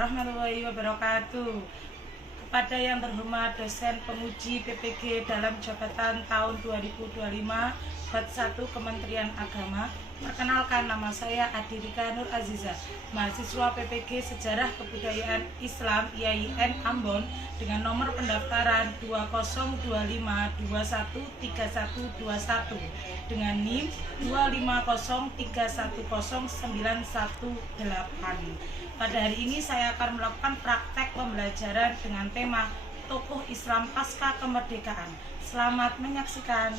warahmatullahi wabarakatuh. Kepada yang terhormat dosen penguji PPG dalam jabatan tahun 2025 Bab 1 Kementerian Agama, perkenalkan, nama saya Adirika Nur Aziza, mahasiswa PPG Sejarah Kebudayaan Islam IAIN Ambon dengan nomor pendaftaran 2025213121 dengan NIM 250310918. Pada hari ini saya akan melakukan praktek pembelajaran dengan tema Tokoh Islam Pasca Kemerdekaan. Selamat menyaksikan.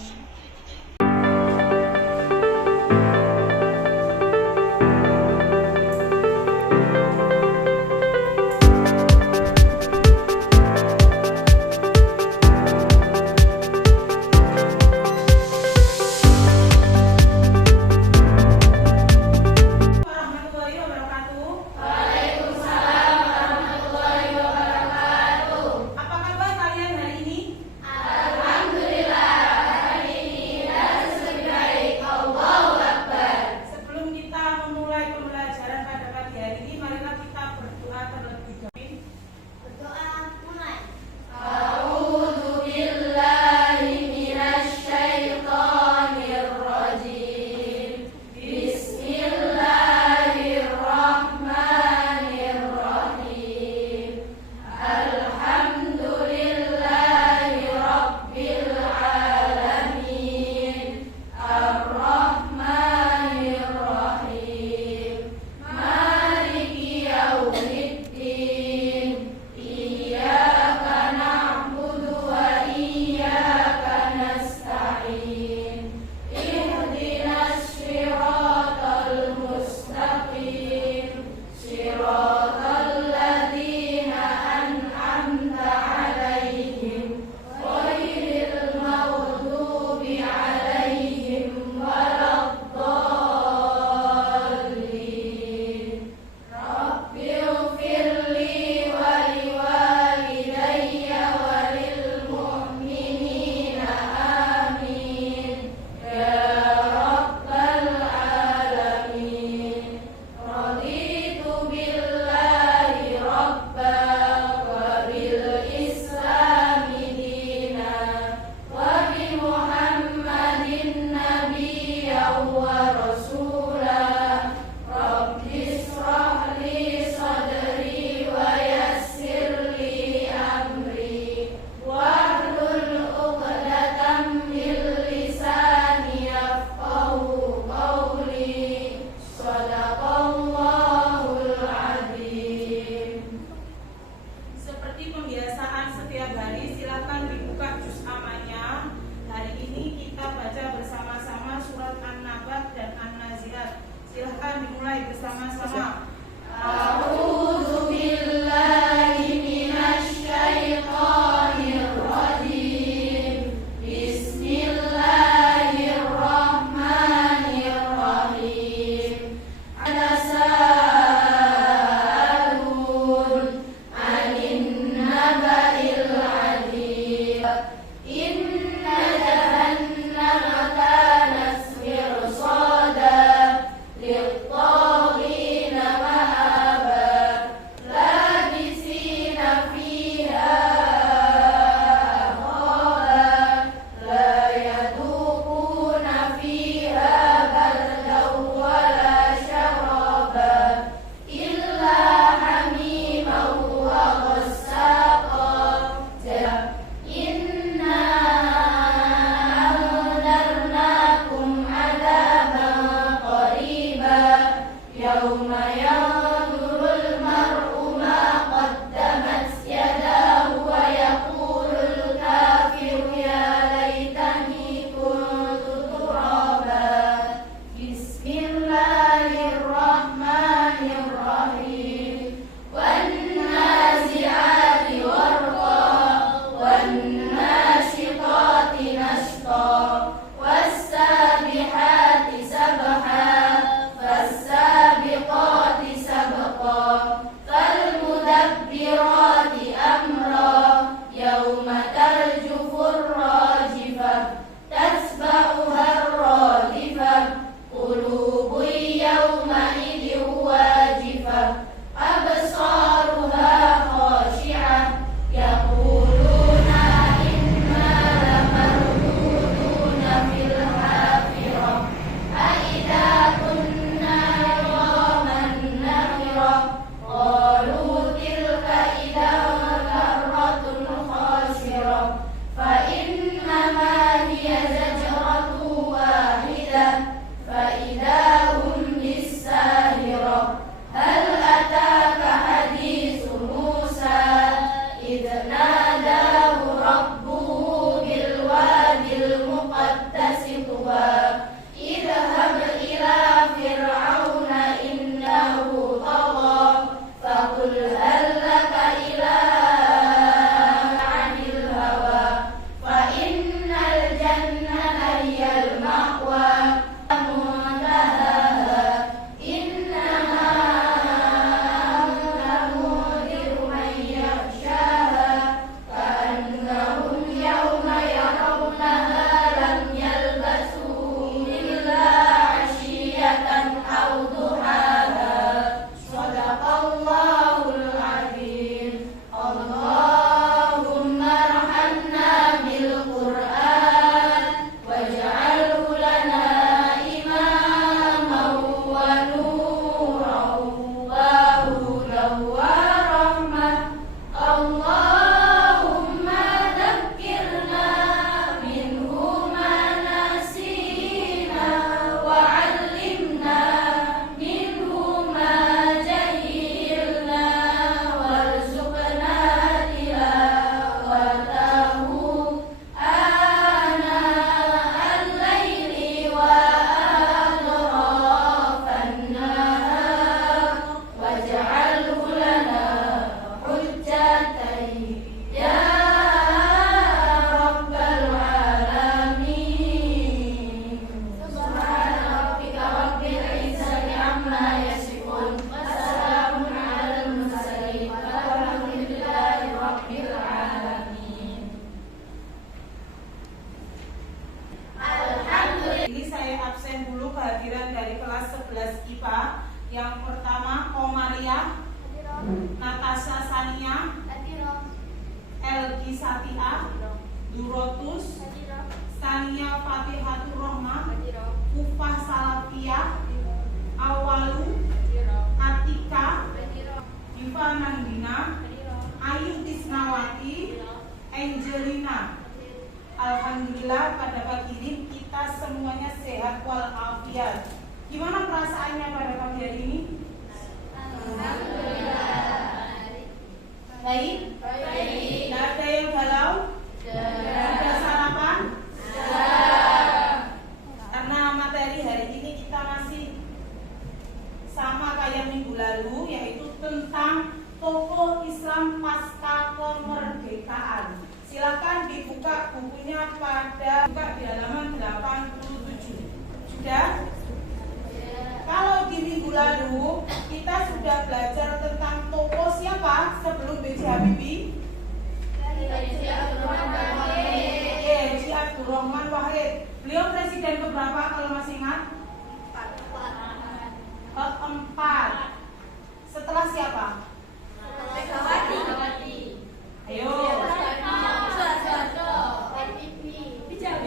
Silahkan dimulai bersama-sama. والسابحات سبحا فالسابقات سبقا Maria, Natasha Sania, Elgi Satia, Durotus, Sania Fatihatur Rohmah, Ufah Salafia, Awalu, Atika, Diva Nandina, Ayu Tisnawati, Angelina. Alhamdulillah pada pagi ini kita semuanya sehat walafiat. Gimana perasaannya pada pagi hari ini? Baik? Tidak ada yang galau? Sudah sarapan? Karena materi hari ini kita masih sama kayak minggu lalu, yaitu tentang tokoh Islam pasca kemerdekaan. Silakan dibuka bukunya buka di halaman 87. Sudah? Kalau di minggu lalu kita sudah belajar tentang tokoh siapa sebelum B.J. Habibie? Haji Abdurrahman Wahid. Beliau presiden keberapa kalau masih ingat? Keempat. Setelah siapa? Ayo.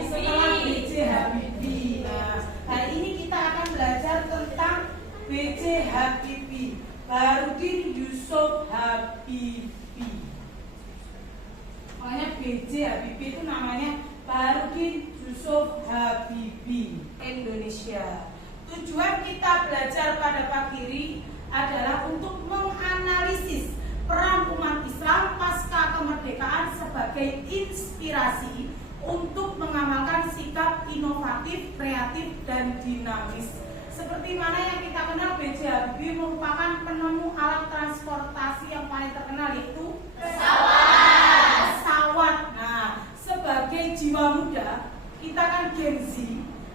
Setelah B.J. Habibie. Nah, hari ini kita akan belajar tentang B.J. Habibie, Baharudin Yusuf Habibie. Makanya B.J. Habibie itu namanya Baharudin Yusuf Habibie. Indonesia. Tujuan kita belajar pada pagi ini adalah untuk menganalisis peran umat Islam pasca kemerdekaan sebagai inspirasi untuk mengamalkan sikap inovatif, kreatif, dan dinamis. Seperti mana yang kita kenal, B.J. Habibie merupakan penemu alat transportasi yang paling terkenal, yaitu pesawat. Nah, sebagai jiwa muda, kita kan Gen Z,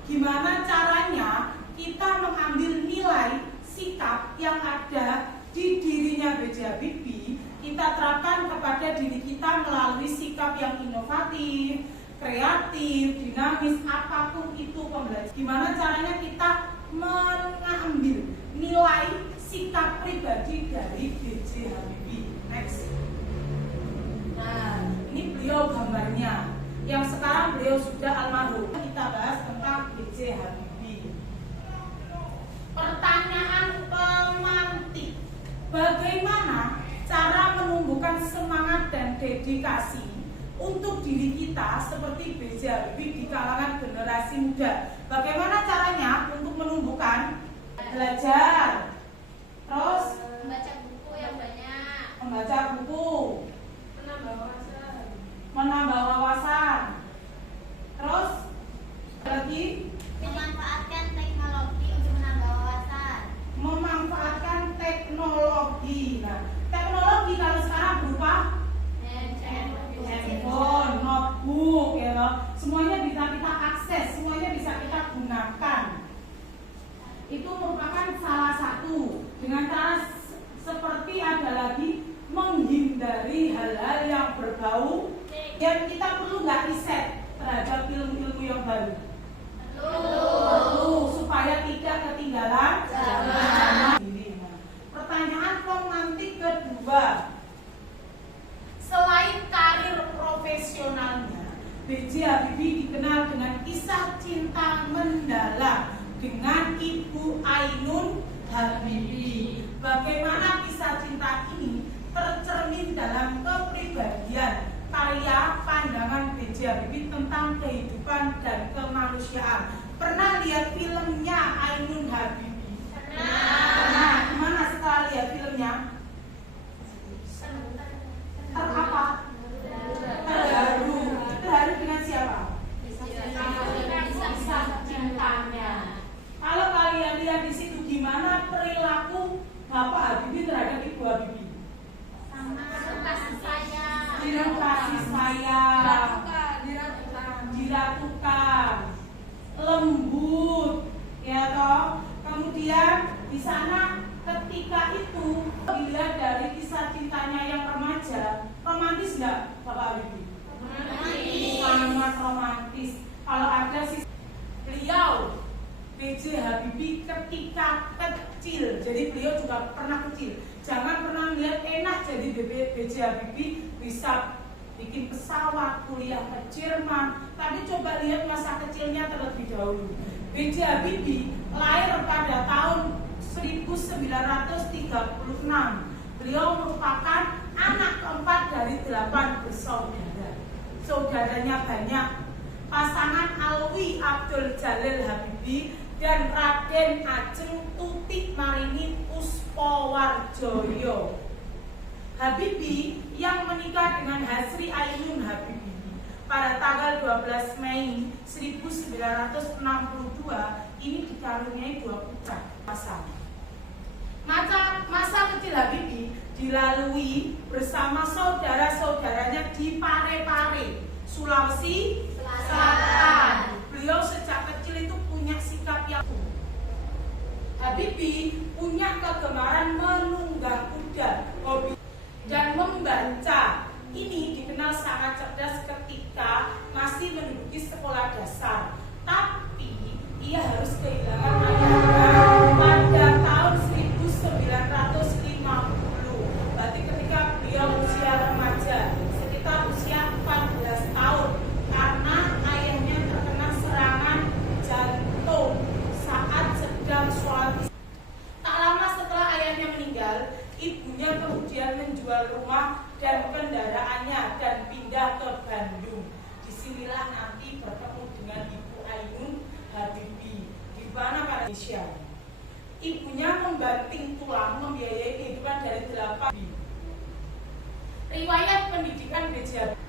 gimana caranya kita mengambil nilai sikap yang ada di dirinya B.J. Habibie, kita terapkan kepada diri kita melalui sikap yang inovatif, kreatif, dinamis, apapun itu pembelajaran. Gimana caranya kita mengambil nilai sikap pribadi dari B.J. Habibie. Next. Nah, ini beliau gambarnya. Yang sekarang beliau sudah almarhum. Kita bahas tentang B.J. Habibie. Pertanyaan pemantik. Bagaimana cara menumbuhkan semangat dan dedikasi untuk diri kita seperti B.J. Habibie di kalangan generasi muda? Bagaimana caranya untuk menumbuhkan? Belajar, terus membaca buku yang banyak, membaca buku, menambah wawasan, terus lagi memanfaatkan teknologi untuk menambah wawasan. Memanfaatkan teknologi. Nah, teknologi kalau sekarang berupa handphone, notebook, ya loh. Semuanya bisa kita akses, semuanya bisa kita gunakan. Itu merupakan salah satu. Dengan cara seperti ada lagi menghindari hal-hal yang berbau. Dan kita perlu nggak riset terhadap ilmu-ilmu yang baru. Perlu supaya tidak ketinggalan zaman. Pertanyaan pemantik kedua. Selain karir profesionalnya, B.J. Habibie dikenal dengan kisah cinta mendalam dengan Ibu Ainun Habibie. Bagaimana kisah cinta ini tercermin dalam kepribadian karya pandangan B.J. Habibie tentang kehidupan dan kemanusiaan. Pernah lihat filmnya Ainun Habibie? Pernah. Gimana setelah lihat filmnya? Terapa? Terharu. Terharu dengan siapa? Kisah cintanya. Kalau kalian lihat di situ gimana perilaku Bapak Habibie terhadap Ibu Habibie? Kasih sayang. Kasih sayang, diratukan, lembut, ya toh. Kemudian di sana ketika itu dilihat dari kisah cintanya yang remaja, romantis nggak Bapak Habibie? Sangat romantis. Kalau ada beliau B.J. Habibie ketika kecil. Jadi beliau juga pernah kecil. Jangan pernah melihat enak jadi B.J. Habibie bisa bikin pesawat, kuliah ke Jerman. Tapi coba lihat masa kecilnya terlebih dahulu. B.J. Habibie lahir pada tahun 1936. Beliau merupakan anak keempat dari 8 bersaudara. Saudaranya banyak. Pasangan Alwi Abdul Jalil Habibie dan Raden Ajeng Tutik Marini Puspawarjoyo. Habibie yang menikah dengan Hasri Ainun Habibie pada tanggal 12 Mei 1962 ini dikaruniai 2 putra pasangan. Masa kecil Habibie dilalui bersama saudara-saudaranya di Parepare, Sulawesi Selatan. Beliau sejak kecil itu punya sikap yang Habibie punya kegemaran menunggang kuda, hobi dan membaca. Ini dikenal sangat cerdas ketika masih menduduki sekolah dasar. Tapi ia harus kehilangan ayahnya pada tahun 1950. Berarti ketika beliau usia remaja, sekitar usia 14 tahun, karena ayahnya terkena serangan jantung saat sedang sholat. Tak lama setelah ayahnya meninggal, ibunya kemudian menjual rumah dan kendaraannya dan pindah ke Bandung. Disinilah nanti bertemu dengan Ibu Ainun Habibie di mana pada Indonesia. Ibunya membanting tulang membiayai kehidupan dari 8. Riwayat pendidikan B.J. Habibie.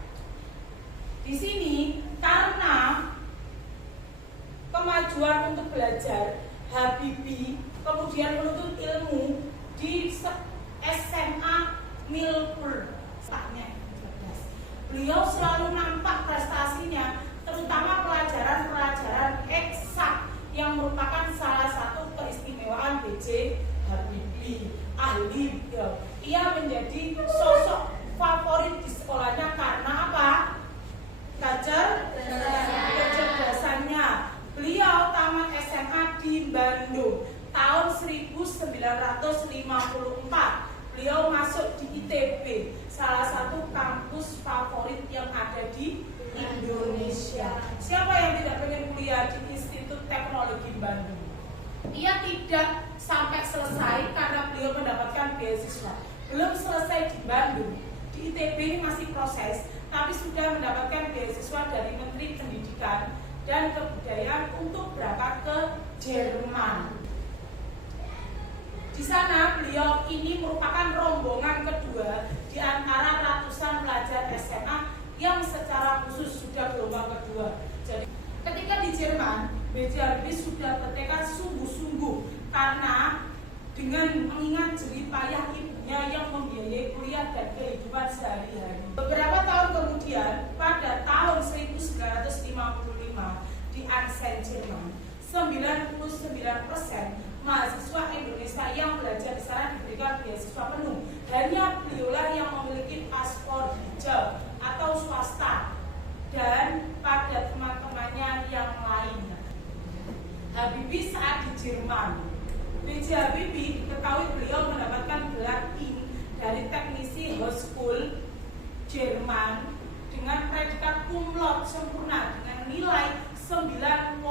Di sini karena kemajuan untuk belajar, Habibie kemudian menuntut ilmu di SMA Milford. Beliau selalu nampak prestasinya, terutama pelajaran-pelajaran eksak yang merupakan salah satu keistimewaan B.J. Habibie. Ahli beliau. Ia menjadi sosok favorit di sekolahnya karena apa? Kecerdasannya. Beliau tamat SMA di Bandung tahun 1954. Beliau masuk di ITB, salah satu kampus favorit yang ada di Indonesia. Siapa yang tidak pengen kuliah di Institut Teknologi Bandung? Ia tidak sampai selesai karena beliau mendapatkan beasiswa. Belum selesai di Bandung, di ITB ini masih proses, tapi sudah mendapatkan beasiswa dari Menteri Pendidikan dan Kebudayaan untuk berangkat ke Jerman. Di sana beliau ini merupakan rombongan kedua di antara ratusan pelajar SMA yang secara khusus sudah gelombang kedua. Jadi ketika di Jerman, B.J. Habibie sudah bertekad sungguh-sungguh karena dengan mengingat jerih payah ibunya yang membiayai kuliah dan kehidupan sehari-hari. Beberapa tahun kemudian, pada tahun 1955 di Aachen, Jerman, 99% mahasiswa Indonesia yang belajar di sana diberikan beasiswa penuh. Hanya beliaulah yang memiliki paspor hijau atau swasta dan pada teman-temannya yang lain. Habibie saat di Jerman, B.J. Habibie diketahui beliau mendapatkan gelar I dari teknisi Hochschule Jerman dengan predikat cum laude sempurna dengan nilai 9,5.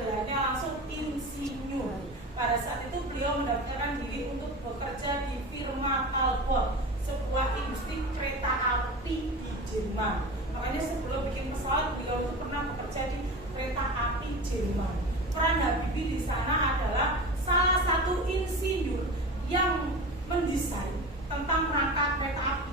Gelarnya langsung insinyur. Pada saat itu beliau mendaftarkan diri untuk bekerja di firma Talbot, sebuah industri kereta api di Jerman. Makanya sebelum bikin pesawat, beliau itu pernah bekerja di kereta api Jerman. Peran Habibie di sana adalah salah satu insinyur yang mendesain tentang rangka kereta api.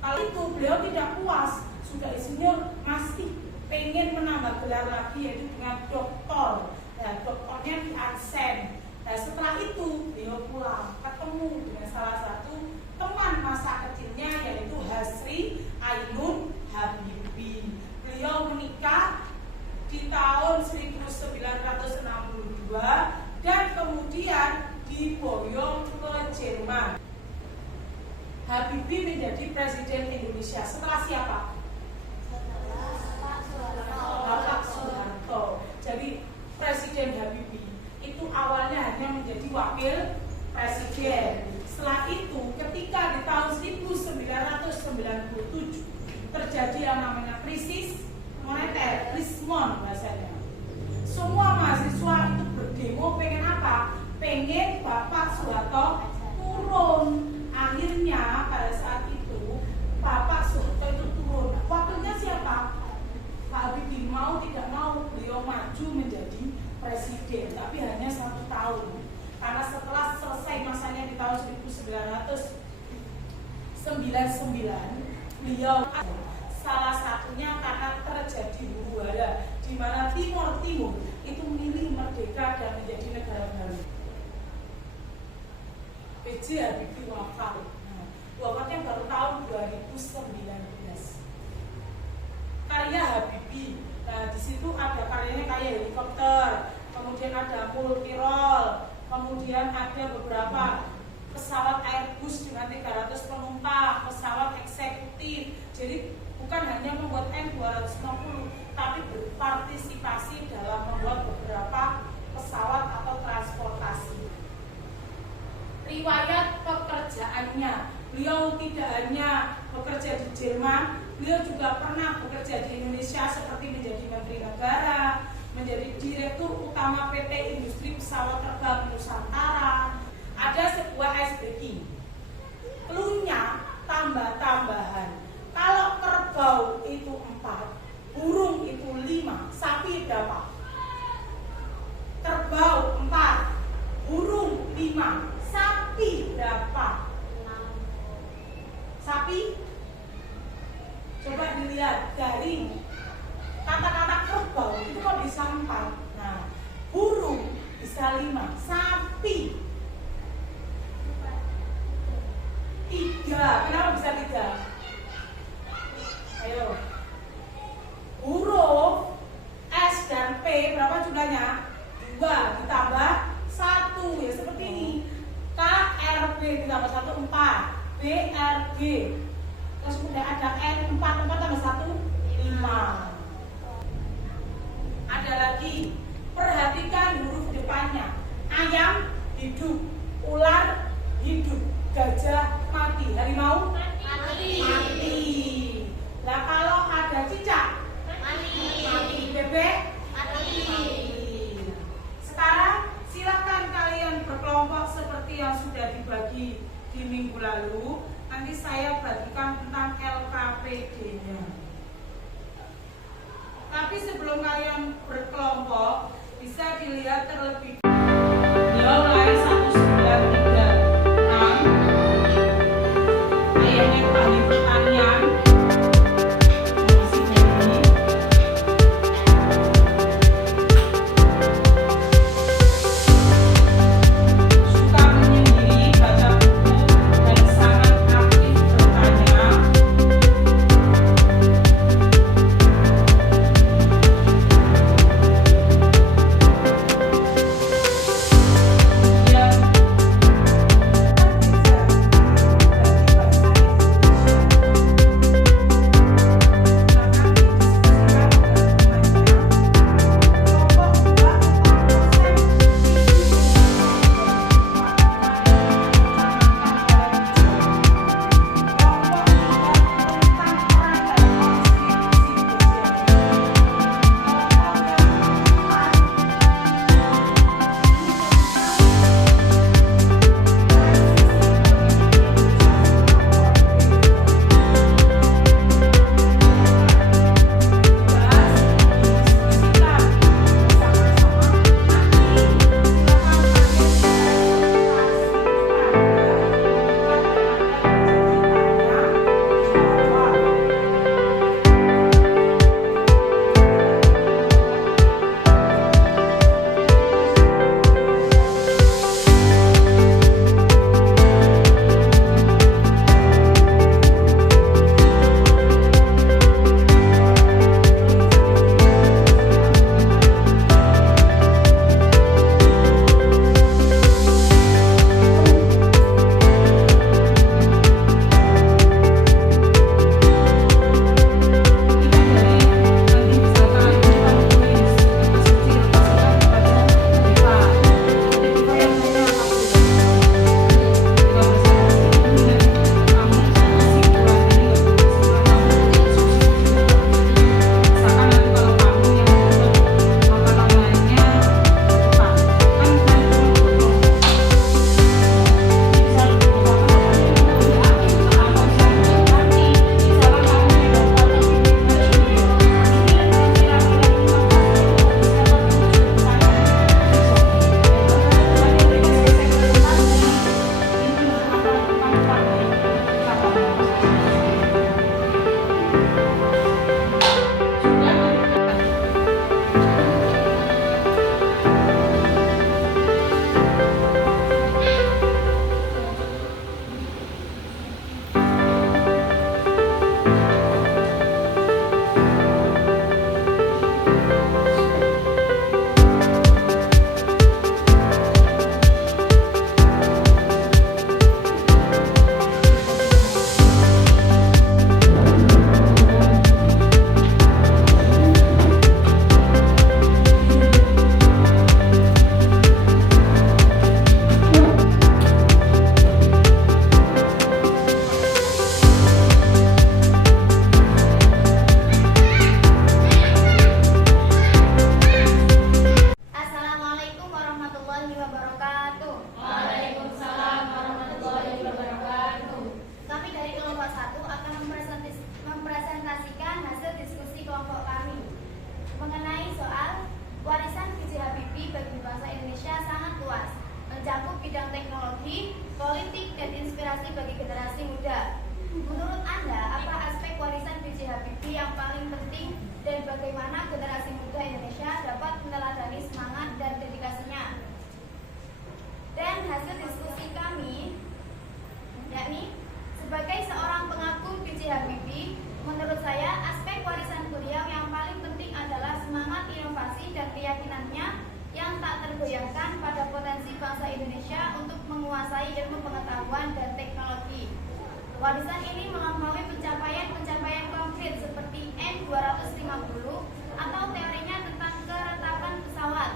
Kalau itu beliau tidak puas, sudah insinyur masih pengen menambah gelar lagi yaitu dengan doktor. Nah, doktornya di Aachen. Nah, setelah itu beliau pulang ketemu dengan salah satu teman masa kecilnya yaitu Hasri Ainun Habibie. Beliau menikah di tahun 1962 dan kemudian diboyong ke Jerman. Habibie menjadi presiden Indonesia setelah siapa? Bapak Soeharto. Jadi Presiden Habibie itu awalnya hanya presiden. Setelah itu ketika di tahun 1997 terjadi yang namanya krisis moneter, krismon bahasanya. Semua mahasiswa itu berdemo pengen apa? Pengen Bapak Soeharto turun. Akhirnya pada saat itu Bapak Soeharto itu turun. Wakilnya siapa? Pak Habibie. Mau tidak mau beliau maju menjadi presiden, tapi hanya 1 tahun. Karena setelah selesai masanya di tahun 1999, beliau salah satunya karena terjadi huru hara di mana Timur itu memilih merdeka dan menjadi negara baru. B.J. Habibie wafat. Wafatnya baru tahun 2019. Karya Habibie. Nah, di situ ada karyanya kayak helikopter, kemudian ada multirol, kemudian ada beberapa pesawat Airbus dengan 300 penumpang, pesawat eksekutif. Jadi bukan hanya membuat N250, tapi berpartisipasi dalam membuat beberapa pesawat atau transportasi. Riwayat pekerjaannya, beliau tidak hanya bekerja di Jerman, beliau juga pernah bekerja di Indonesia seperti menjadi Menteri Negara, menjadi Direktur Utama PT Industri Pesawat Terbang Nusantara. Ada sebuah SBY, cluenya tambah-tambahan. Kalau kerbau itu 4, burung itu 5, sapi berapa? Kerbau 4, burung 5, sapi berapa? Sapi? Coba dilihat garing. Kata-kata kerbau itu kok bisa 4. Nah, burung bisa 5, sapi 3. Kenapa bisa 3? Ayo. Huruf S dan P berapa jumlahnya? 2 ditambah 1. Ya seperti ini. KRB ditambah 1 4. BRG. Terus kemudian ada N 4 tambah 1 5. Ada lagi. Perhatikan huruf depannya. Ayam hidup, ular hidup, gajah mati, harimau mati. Nah kalau ada cicak mati, bebek mati. Sekarang silakan kalian berkelompok seperti yang sudah dibagi di minggu lalu. Nanti saya bagikan tentang LKPD-nya. Tapi sebelum kalian berkelompok, bisa dilihat terlebih dahulu mulai 1936 ayahnya Pak Ahli Pertanian suka menyendiri, baca buku, dan sangat aktif bertanya. paling penting dan bagaimana generasi muda Indonesia dapat meneladani semangat dan dedikasinya. Dan hasil diskusi kami, yakni sebagai seorang pengagum B.J. Habibie, menurut saya aspek warisan beliau yang paling penting adalah semangat inovasi dan keyakinannya yang tak tergoyahkan pada potensi bangsa Indonesia untuk menguasai ilmu pengetahuan dan teknologi. Warisan ini melampaui pencapaian-pencapaian konkret seperti N250 atau teorinya tentang keretakan pesawat.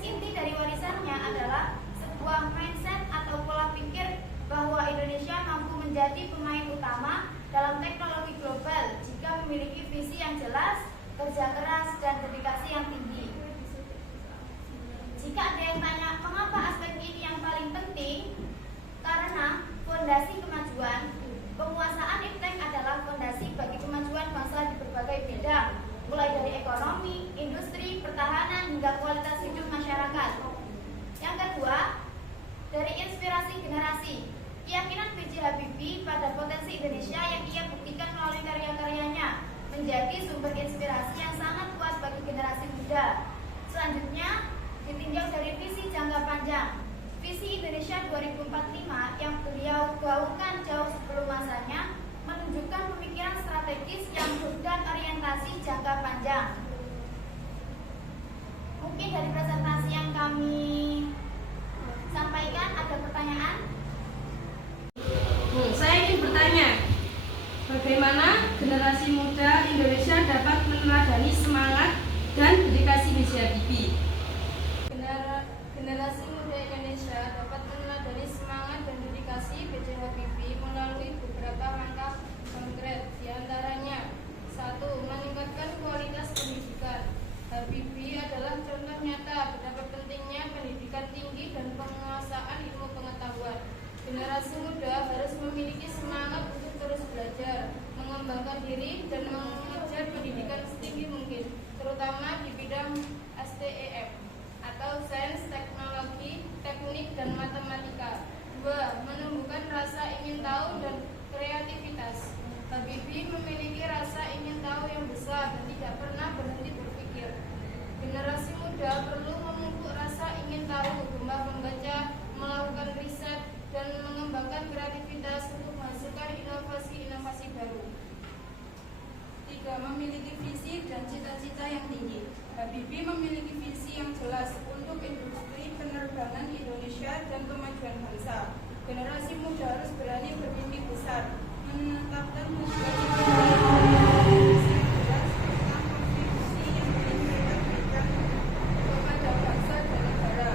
Inti dari warisannya adalah sebuah mindset atau pola pikir bahwa Indonesia mampu menjadi pemain utama dalam teknologi global jika memiliki visi yang jelas, kerja keras, dan dedikasi yang tinggi. Jika ada yang tanya mengapa aspek ini yang paling penting, karena fondasi kemajuan, penguasaan iptek adalah fondasi bagi kemajuan bangsa di berbagai bidang, mulai dari ekonomi, industri, pertahanan, hingga kualitas hidup masyarakat. Yang kedua, dari inspirasi generasi. Keyakinan B.J. Habibie pada potensi Indonesia yang ia buktikan melalui karya-karyanya menjadi sumber inspirasi yang sangat kuat bagi generasi muda. Selanjutnya, ditinjau dari visi jangka panjang. Visi Indonesia 2045 yang beliau gaungkan jauh sebelum masanya menunjukkan pemikiran strategis yang dan orientasi jangka panjang. Mungkin dari presentasi yang kami sampaikan ada pertanyaan? Saya ingin bertanya, bagaimana generasi muda Indonesia dapat meneladani semangat dan dedikasi B.J. Habibie? Generasi muda Indonesia dapat meneladani semangat dan dedikasi B.J. Habibie melalui beberapa langkah konkret, diantaranya 1. Meningkatkan kualitas pendidikan. Habibie adalah contoh nyata betapa pentingnya pendidikan tinggi dan penguasaan ilmu pengetahuan. Generasi muda harus memiliki semangat untuk terus belajar, mengembangkan diri, dan mengejar pendidikan setinggi mungkin, terutama di bidang STEM atau Sains, Teknologi, Teknik, dan Matematika. 2. Menumbuhkan rasa ingin tahu dan kreativitas. Habibie memiliki rasa ingin tahu yang besar dan tidak pernah berhenti berpikir. Generasi muda perlu memupuk rasa ingin tahu, gemar membaca, melakukan riset, dan mengembangkan kreativitas untuk menghasilkan inovasi-inovasi baru. 3. Memiliki visi dan cita-cita yang tinggi. Habibie memiliki visi yang jelas untuk industri penerbangan Indonesia dan kemajuan bangsa. Generasi muda harus berani bermimpi besar, menetapkan tujuan yang jelas tentang kontribusi yang ingin mereka berikan kepada bangsa dan negara.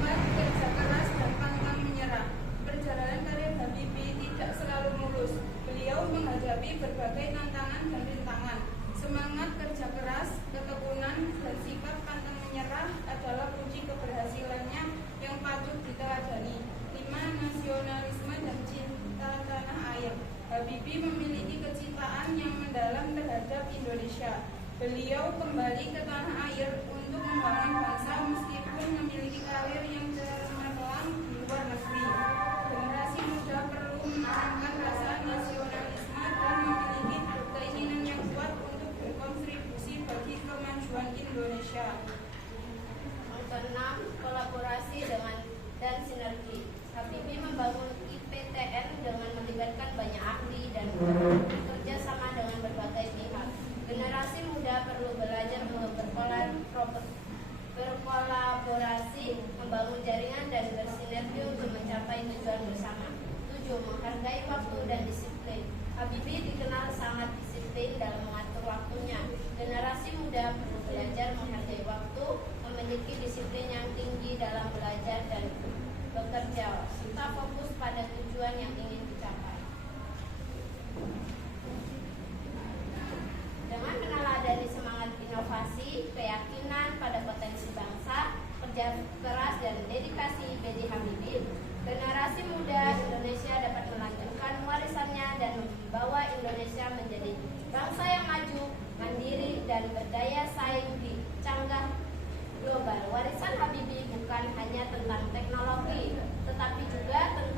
4. Kerja keras dan pantang menyerah. Perjalanan karir Habibie tidak selalu mulus. Beliau menghadapi berbagai tantangan dan rintangan. Semangat kerja keras, ketekunan, dan sifat pantang menyerah adalah kunci keberhasilannya yang patut diteladani. 5. Nasionalisme dan cinta tanah air. Habibie memiliki kecintaan yang mendalam terhadap Indonesia. Beliau kembali ke tanah air untuk membangun bangsa meskipun memiliki karir yang cemerlang di luar negeri. Generasi muda perlu menanamkan rasa nasionalisme dan memiliki keinginan yang kuat untuk berkontribusi bagi kemajuan Indonesia. Yang keenam, kolaborasi dan sinergi. Habibie membangun IPTN dengan melibatkan banyak ahli dan bekerja sama dengan berbagai pihak. Generasi muda perlu belajar berkolaborasi, membangun jaringan dan bersinergi untuk mencapai tujuan bersama. 7. Menghargai waktu dan disiplin. Habibie dikenal sangat disiplin dalam mengatur waktunya. Generasi muda perlu belajar menghargai waktu, memiliki disiplin yang tinggi dalam belajar dan bekerja, serta fokus pada tujuan yang ingin dicapai. Dengan meneladani semangat inovasi, keyakinan pada potensi bangsa, kerja keras dan dedikasi B.J. Habibie, generasi muda Indonesia dapat melanjutkan warisannya dan membawa Indonesia menjadi bangsa yang maju, mandiri, dan berdaya saing di canggah global. Warisan Habibie bukan hanya tentang teknologi, tetapi juga tentang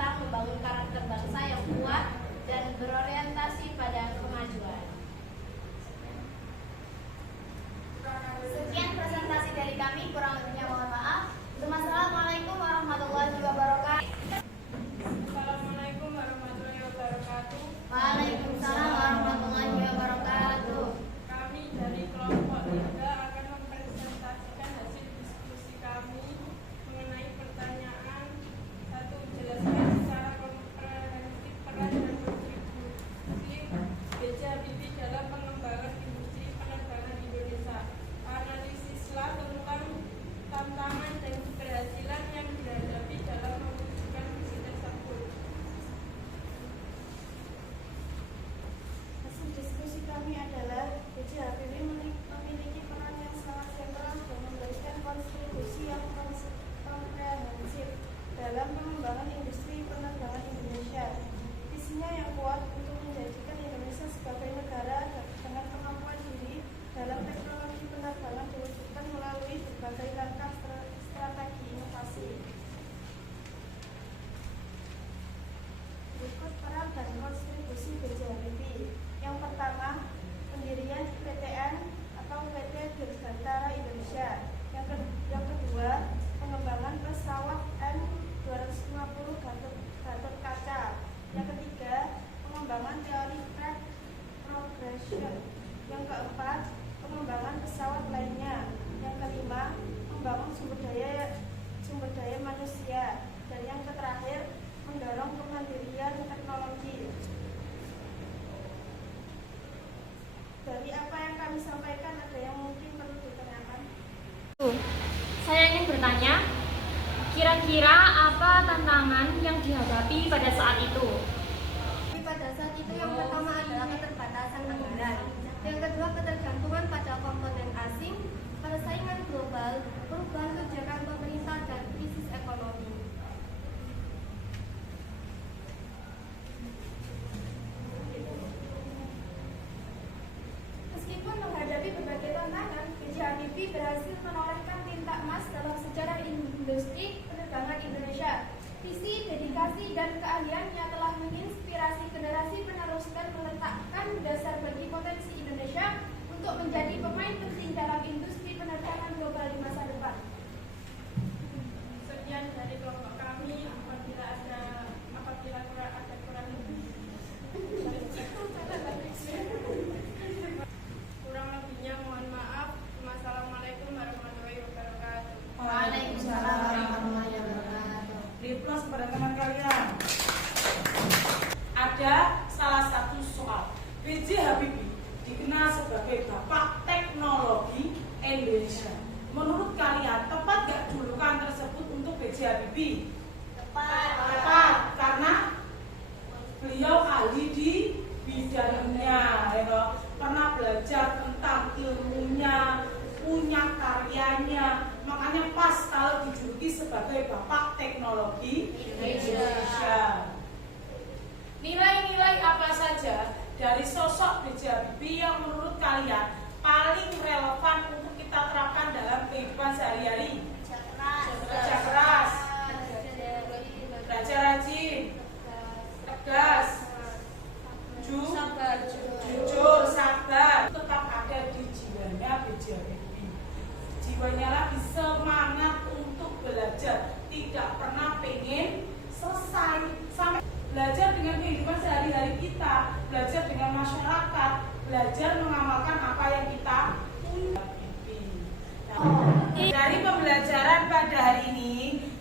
Yang pertama, pendirian PTN atau PT Dirgantara Indonesia. Yang kedua, pengembangan pesawat N250 Gatot Kaca. Yang ketiga, pengembangan teori track progression. Yang keempat, pengembangan pesawat lainnya. Yang kelima, membangun sumber daya manusia. Dan yang terakhir, mendorong kemandirian teknologi. Dari apa yang kami sampaikan, ada yang mungkin perlu ditanyakan? Saya ingin bertanya, kira-kira apa tantangan yang dihadapi pada saat itu? Pada saat itu yang pertama adalah keterbatasan anggaran. Yang kedua, ketergantungan pada komponen asing, persaingan global, perubahan kebijakan pemerintah, dan krisis ekonomi. Meskipun menghadapi berbagai tantangan, B.J. Habibie berhasil menorehkan tinta emas dalam sejarah industri penerbangan Indonesia. Visi, dedikasi, dan keahliannya telah menginspirasi generasi penerus dan meletakkan dasar bagi potensi Indonesia untuk menjadi pemain penting dalam industri penerbangan global di masa depan. Sekian dari kelompok kami. Apabila ada kurang lebihnya mohon maaf. Wassalamualaikum warahmatullahi wabarakatuh. Waalaikumsalam warahmatullahi wabarakatuh. Di plus kepada teman kalian. Ada salah satu soal. B.J. Habibie dikenal sebagai Bapak Teknologi Indonesia. Menurut kalian tepat gak julukan tersebut untuk B.J. Habibie? Tepat. Karena beliau ahli di bidangnya, pernah belajar tentang ilmunya, punya karyanya, makanya pas kalau dijuluki sebagai Bapak Teknologi Indonesia. Nilai-nilai apa saja dari sosok B.J. Habibie yang menurut kalian paling relevan untuk kita terapkan dalam kehidupan sehari-hari? Kerja keras, belajar rajin, tegas, jujur, sabar, tetap ada di jiwanya B.J. Habibie. Jiwanya lagi semangat untuk belajar, tidak pernah pengen selesai. Sampai belajar dengan kehidupan sehari-hari kita, belajar dengan masyarakat, belajar mengamalkan apa yang kita punya. Dari pembelajaran pada hari ini,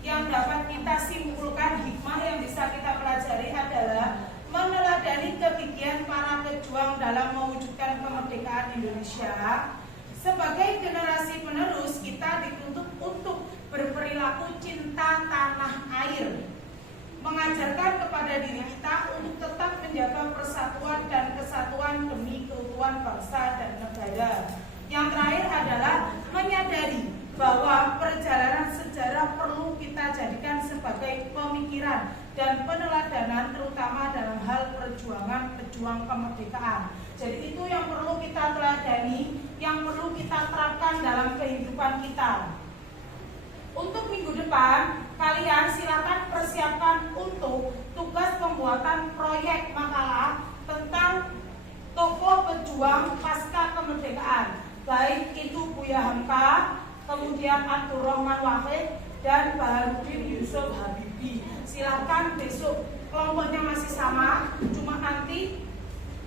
yang dapat kita simpulkan hikmah yang bisa kita pelajari adalah meneladani kegigihan para pejuang dalam mewujudkan kemerdekaan Indonesia. Sebagai generasi penerus, kita dituntut untuk berperilaku cinta tanah air, mengajarkan kepada diri kita untuk tetap menjaga persatuan dan kesatuan demi keutuhan bangsa dan negara. Yang terakhir adalah menyadari bahwa perjalanan sejarah perlu kita jadikan sebagai pemikiran dan peneladanan, terutama dalam hal perjuangan pejuang kemerdekaan. Jadi itu yang perlu kita teladani, yang perlu kita terapkan dalam kehidupan kita. Untuk minggu depan, kalian silakan persiapkan untuk tugas pembuatan proyek makalah tentang tokoh pejuang pasca kemerdekaan, baik itu Buya Hamka, kemudian Abdurrahman Wahid, dan Baharudin Yusuf Habibie. Silakan besok, kelompoknya masih sama, cuma nanti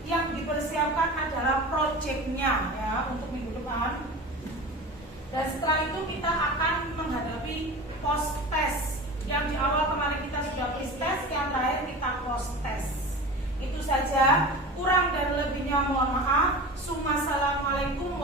yang dipersiapkan adalah proyeknya ya untuk minggu depan. Dan setelah itu kita akan menghadapi post test. Yang di awal kemarin kita sudah pre test, yang terakhir kita post test. Itu saja, kurang dan lebihnya mohon maaf. Assalamualaikum